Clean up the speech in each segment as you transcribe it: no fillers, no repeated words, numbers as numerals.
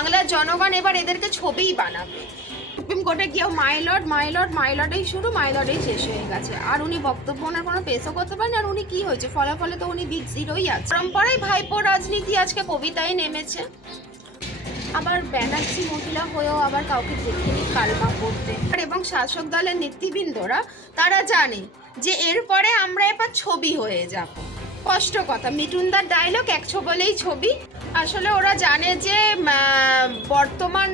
বাংলার জনগণ এবার এদেরকে ছবিই বানাবে। সুপ্রিম কোর্টে গিয়েও মাইলর্ডেই শুরু, মাইলর্ডেই শেষ হয়ে গেছে। আর উনি বক্তব্য ওনার কোনো পেশও করতে পারেন। আর উনি কি হয়েছে, ফলাফলে তো উনি বিগ জিরোই আছে। পরম্পরায় ভাইপো রাজনীতি আজকে কবিতায় নেমেছে। আবার ব্যানার্জি মহিলা হয়েও আবার কাউকে দেখিনি কালমা পড়তে। এবং শাসক দলের নেতৃবৃন্দরা তারা জানে যে এরপরে আমরা এবার ছবি হয়ে যাব। স্পষ্ট কথা, মিঠুনদার ডায়লগ একশো বলেই ছবি। আসলে ওরা জানে যে বর্তমান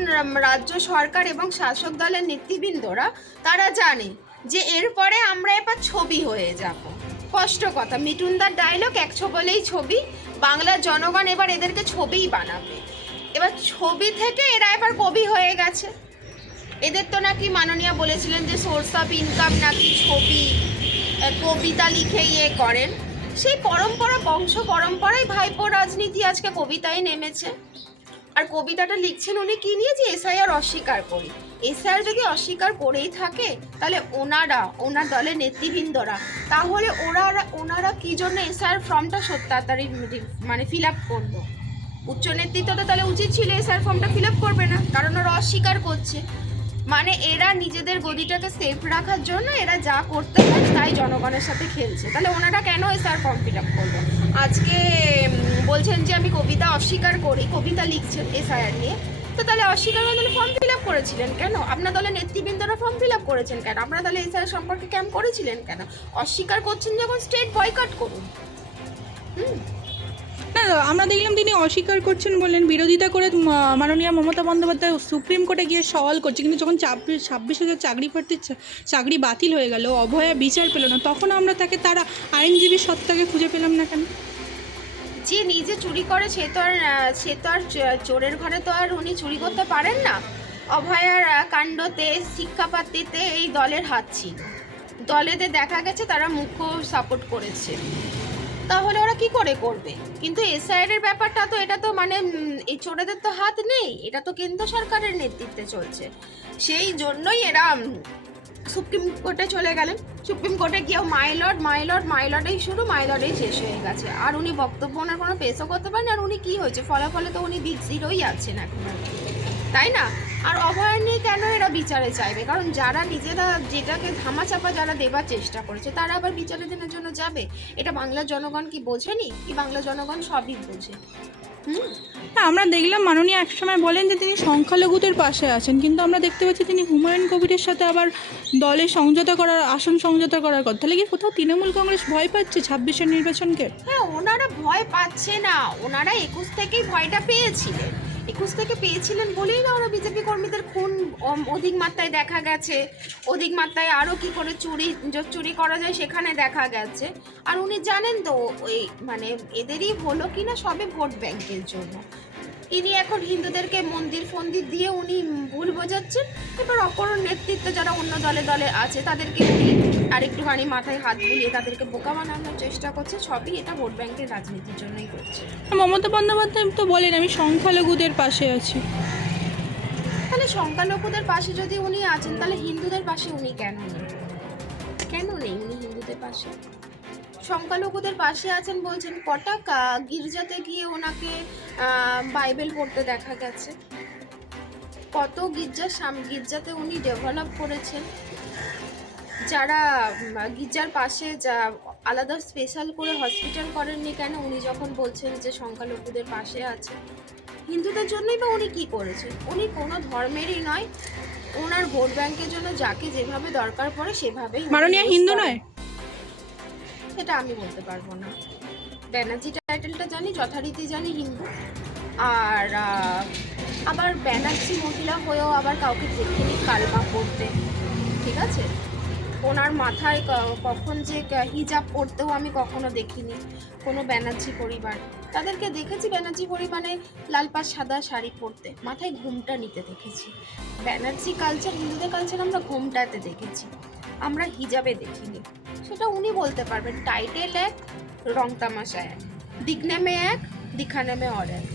রাজ্য সরকার এবং শাসক দলের নেতৃবৃন্দরা তারা জানে যে এরপরে আমরা এবার ছবি হয়ে যাব। স্পষ্ট কথা, মিঠুনদার ডায়লগ একশো বলেই ছবি। বাংলার জনগণ এবার এদেরকে ছবিই বানাবে। এবার ছবি থেকে এরা এবার কবি হয়ে গেছে। এদের তো নাকি মাননীয়া বলেছিলেন যে সোর্স অফ ইনকাম নাকি ছবি, কবিতা লিখে করেন। সেই পরম্পরা, বংশ পরম্পরায় ভাইপো রাজনীতি আজকে কবিতায় নেমেছে। আর কবিতাটা লিখছেন উনি কি নিয়ে, যে এসআইআর অস্বীকার করি। এসআইআর যদি অস্বীকার করেই থাকে তাহলে ওনার দলের নেতৃবৃন্দরা, তাহলে ওনারা কি জন্য এসআইআর ফর্মটা তাড়াতাড়ি মানে ফিল আপ করলো? উচ্চ নেতৃত্বটা তাহলে উচিত ছিল এসআইআর ফর্মটা ফিল আপ করবে না, কারণ ওরা অস্বীকার করছে। মানে এরা নিজেদের গদিটাকে সেফ রাখার জন্য এরা যা করতে হয় তাই জনগণের সাথে খেলছে। তাহলে ওনারা কেন এসআইআর ফর্ম ফিল আপ করবে? আজকে বলছেন যে আমি কবিতা অস্বীকার করি, কবিতা লিখছেন এসআইআর নিয়ে। তো তাহলে অস্বীকার করে ফর্ম ফিল আপ করেছিলেন কেন? আপনার দলের নেতৃবৃন্দরা ফর্ম ফিল আপ করেছেন কেন? আপনারা তাহলে এসআইআর সম্পর্কে ক্যাম্প করেছিলেন কেন? অস্বীকার করছেন যখন স্টেট বয়কট করুন। না, আমরা দেখলাম তিনি অস্বীকার করছেন বললেন, বিরোধিতা করে মাননীয় মমতা বন্দ্যোপাধ্যায় সুপ্রিম কোর্টে গিয়ে সওয়াল করছে। কিন্তু যখন 26,000 চাকরি প্রার্থীর চাকরি বাতিল হয়ে গেল, অভয়া বিচার পেল না, তখন আমরা তারা আইনজীবী সত্তাকে খুঁজে পেলাম না কেন? যে নিজে চুরি করে সে তো আর চোরের ঘরে তো আর উনি চুরি করতে পারেন না। অভয়ার কাণ্ডতে, শিক্ষাপাত্রীতে এই দলের হাত ছিল। দলেতে দেখা গেছে তারা মুখ্য সাপোর্ট করেছে, তাহলে ওরা কি করে করবে? কিন্তু এসআইআর এর ব্যাপারটা তো, এটা তো মানে এই চোরেদের তো হাত নেই, এটা তো কেন্দ্র সরকারের নেতৃত্বে চলছে। সেই জন্যই এরা সুপ্রিম কোর্টে চলে গেলেন। সুপ্রিম কোর্টে গিয়েও মাইলর্ডেই শুরু, মাইলর্ডেই শেষ হয়ে গেছে। আর উনি বক্তব্য ওনার কোনো পেশও করতে পারেন। আর উনি কি হয়েছে, ফলাফলে তো উনি বিগ জিরোই আছেন এখন, তাই না? আর অভয়ার নিয়ে কেন এরা বিচারে চাইবে? কারণ যারা নিজেরা যেটাকে ধামাচাপা যারা দেবার চেষ্টা করেছে তারা আবার বিচারে দিনের জন্য যাবে। এটা বাংলার জনগণ কি বোঝেনি? কি বাংলার জনগণ সবই বোঝে। আমরা দেখলাম মাননীয় একসময় বলেন যে তিনি সংখ্যালঘুদের পাশে আছেন, কিন্তু আমরা দেখতে পাচ্ছি তিনি হুমায়ুন কবিরের সাথে আবার দলে আসন সমঝোতা করার কথা। তাহলে কি কোথাও তৃণমূল কংগ্রেস ভয় পাচ্ছে 26-এর নির্বাচনকে? হ্যাঁ, ওনারা ভয় পাচ্ছে না, ওনারা 21 থেকেই ভয়টা পেয়েছিলেন। 21 থেকে পেয়েছিলেন বলেই না ওরা বিজেপি কর্মীদের খুন অধিক মাত্রায় দেখা গেছে। অধিক মাত্রায় আরও কি করে চুরি করা যায় সেখানে দেখা গেছে। আর উনি জানেন তো ওই মানে এদেরই হলো কিনা সবে ভোট ব্যাংকের জন্য। ইনি এখন হিন্দুদেরকে মন্দির ফন্দির দিয়ে উনি ভুল বোঝাচ্ছেন। এবার অপর নেতৃত্ব যারা অন্য দলে আছে তাদেরকে উনি আরেকটুখানি মাথায় হাত বুলিয়ে তাদেরকে বোকা বানানোর চেষ্টা করছে। সবই এটা ভোট ব্যাংকের রাজনীতির জন্যই করছে। মমতা বন্দ্যোপাধ্যায় তো বলেন আমি সংখ্যালঘুদের পাশে আছি। তাহলে সংখ্যালঘুদের পাশে যদি উনি আছেন তাহলে হিন্দুদের পাশে উনি কেন নেই? উনি হিন্দুদের পাশে, সংখ্যালঘুদের পাশে আছেন বলছেন। কটা গির্জাতে গিয়ে ওনাকে বাইবেল পড়তে দেখা গেছে। কত গির্জাতে উনি ডেভেলপ করেছেন। যারা গির্জার পাশে যা আলাদা স্পেশাল করে হসপিটাল করেননি কেন? উনি যখন বলছেন যে সংখ্যালঘুদের পাশে আছে, হিন্দুদের জন্যই বা উনি কি করেছেন? উনি কোনো ধর্মেরই নয়, ওনার ভোট ব্যাংকের জন্য যাকে যেভাবে দরকার পড়ে সেভাবেই। মাননীয় হিন্দু নয় সেটা আমি বলতে পারবো না। ব্যানার্জি টাইটেলটা জানি, যথারীতি জানি হিন্দু। আর আবার ব্যানার্জি মহিলা হয়েও আবার কাউকে দেখিনি কালমা পড়তে, ঠিক আছে? ওনার মাথায় কখন যে হিজাব পরতেও আমি কখনো দেখিনি কোনো ব্যানার্জি পরিবার। তাদেরকে দেখেছি ব্যানার্জি পরিবারে লাল পাড় সাদা শাড়ি পরতে, মাথায় ঘুমটা নিতে দেখেছি। ব্যানার্জি কালচার, হিন্দুদের কালচার আমরা ঘুমটাতে দেখেছি, আমরা হিজাবে দেখিনি। সেটা উনি বলতে পারবেন। টাইটেল এক, রং তামাশা এক, দিক নেমে এক, দিখা নেমে আর এক।